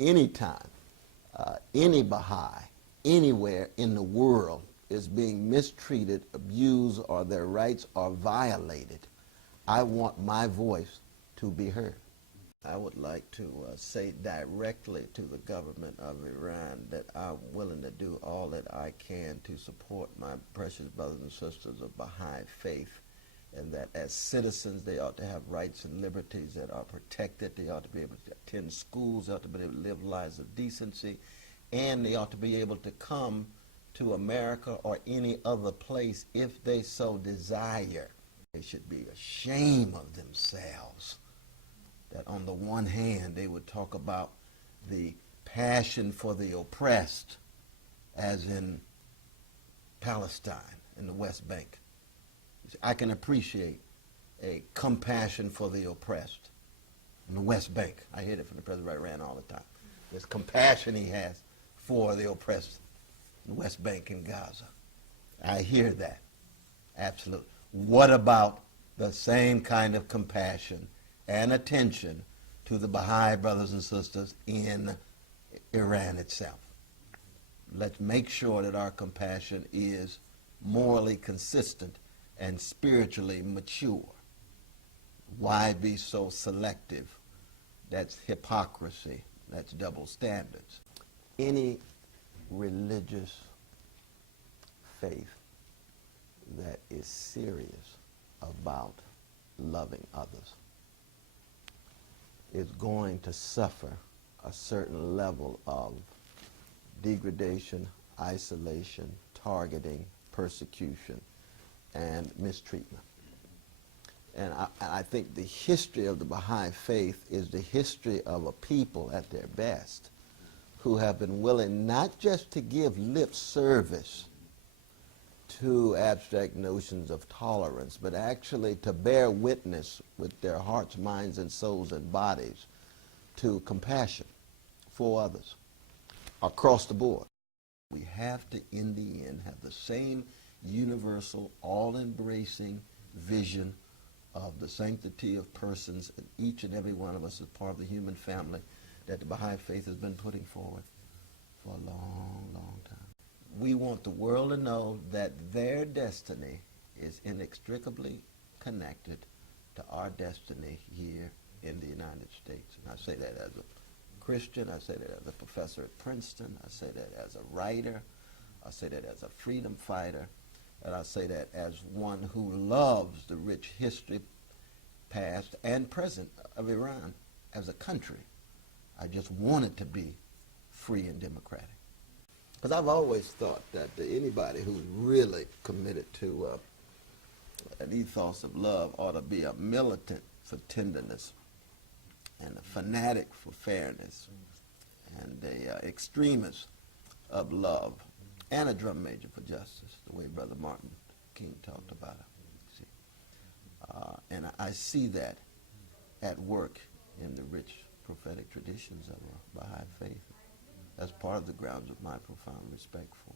anytime any Baha'i anywhere in the world is being mistreated, abused, or their rights are violated, I want my voice to be heard. I would like to say directly to the government of Iran that I'm willing to do all that I can to support my precious brothers and sisters of Baha'i faith, and that as citizens they ought to have rights and liberties that are protected. They ought to be able to attend schools, they ought to be able to live lives of decency, and they ought to be able to come to America or any other place if they so desire. They should be ashamed of themselves that on the one hand they would talk about the passion for the oppressed, as in Palestine and the West Bank. I can appreciate a compassion for the oppressed in the West Bank. I hear that from the president of Iran all the time. This compassion he has for the oppressed in the West Bank and Gaza. I hear that, absolutely. What about the same kind of compassion and attention to the Baha'i brothers and sisters in Iran itself? Let's make sure that our compassion is morally consistent and spiritually mature. Why be so selective? That's hypocrisy. That's double standards. Any religious faith that is serious about loving others is going to suffer a certain level of degradation, isolation, targeting, persecution, and mistreatment. And I think the history of the Baha'i faith is the history of a people at their best who have been willing not just to give lip service to abstract notions of tolerance, but actually to bear witness with their hearts, minds, and souls and bodies to compassion for others across the board. We have to, in the end, have the same universal, all-embracing vision of the sanctity of persons, and each and every one of us is part of the human family that the Baha'i faith has been putting forward for a long, long time. We want the world to know that their destiny is inextricably connected to our destiny here in the United States. And I say that as a Christian, I say that as a professor at Princeton, I say that as a writer, I say that as a freedom fighter, and I say that as one who loves the rich history, past and present, of Iran as a country. I just want it to be free and democratic. Because I've always thought that anybody who's really committed to an ethos of love ought to be a militant for tenderness and a fanatic for fairness and an extremist of love and a drum major for justice, the way Brother Martin King talked about it. See? And I see that at work in the rich prophetic traditions of a Baha'i faith. That's part of the grounds of my profound respect for